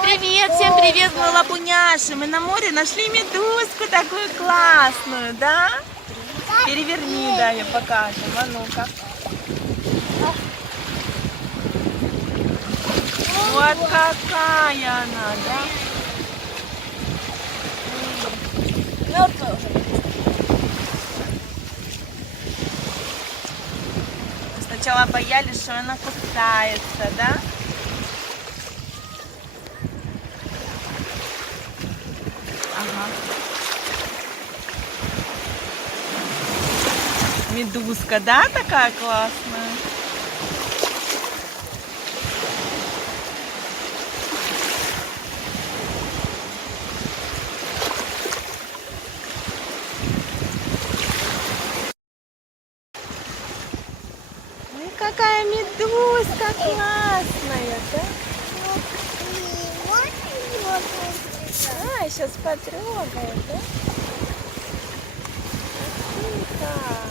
Привет, всем привет, мы лапуняши. Мы на море нашли медузку такую классную, да? Переверни, да, я покажем. А ну-ка. Вот какая она, да? Мертвая уже. Сначала боялись, что она кусается, да? Ага. Медузка, да, такая классная? Ой, какая медузка классная, да? А, сейчас потрогаю, да? Как?